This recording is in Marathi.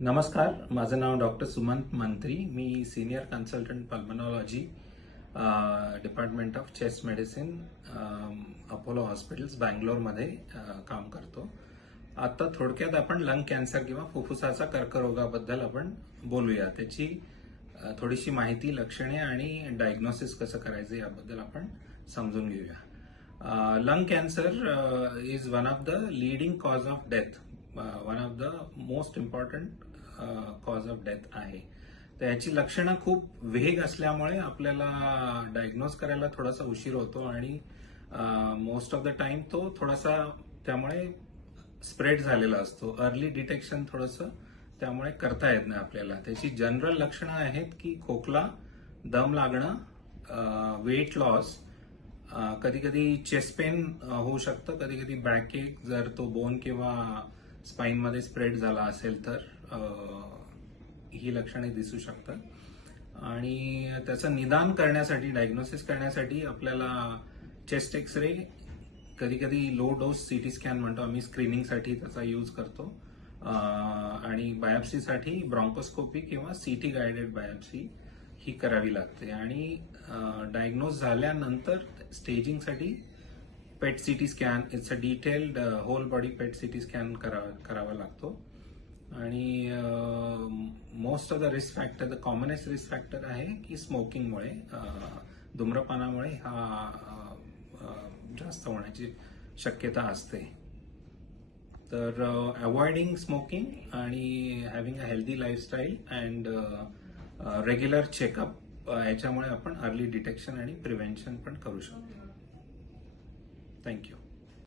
नमस्कार, माझं नाव डॉक्टर सुमंत मंत्री. मी senior consultant pulmonology, department of chest medicine, Apollo hospitals बँगलोरमध्ये काम करतो. आता थोडक्यात आपण लंग कॅन्सर किंवा फुफ्फुसाचा कर्करोगाबद्दल आपण बोलूया. त्याची थोडीशी माहिती, लक्षणे आणि डायग्नोसिस कसं करायचं याबद्दल आपण समजून घेऊया. Lung cancer is one of the leading cause of death, one of the most important cause of death आहे. तर याची लक्षणं खूप वेग असल्यामुळे आपल्याला डायग्नोज करायला थोडासा उशीर होतो आणि मोस्ट ऑफ द टाइम तो थोडासा त्यामुळे स्प्रेड झालेला असतो. अर्ली डिटेक्शन थोडंसं त्यामुळे करता येत नाही आपल्याला. त्याची जनरल लक्षणं आहेत की खोकला, दम लागणं, वेट लॉस, कधी कधी चेस्ट पेन होऊ शकतं, कधी कधी बॅक एक जर तो बोन किंवा स्पाइन मध्ये स्प्रेड झाला असेल तर ही लक्षणे दिसू शकतात. आणि त्याचं निदान करण्यासाठी, डायग्नोसिस करण्यासाठी आपल्याला चेस्ट एक्सरे, कधी कधी लो डोस सीटी स्कॅन म्हणतो आम्ही, स्क्रीनिंगसाठी त्याचा यूज करतो. आणि बायोप्सीसाठी ब्रॉन्कोस्कोपी किंवा सीटी गायडेड बायोप्सी ही करावी लागते. आणि डायग्नोज झाल्यानंतर स्टेजिंगसाठी PET CT scan, it's a detailed whole body PET CT scan करावा लागतो. आणि most of the risk factor, the commonest risk factor आहे की स्मोकिंगमुळे, धूम्रपानामुळे हा जास्त होण्याची शक्यता असते. तर अवॉइडिंग स्मोकिंग आणि having a healthy lifestyle and regular checkup, याच्यामुळे आपण अर्ली डिटेक्शन आणि प्रिव्हेन्शन पण करू शकतो. थँक्यू.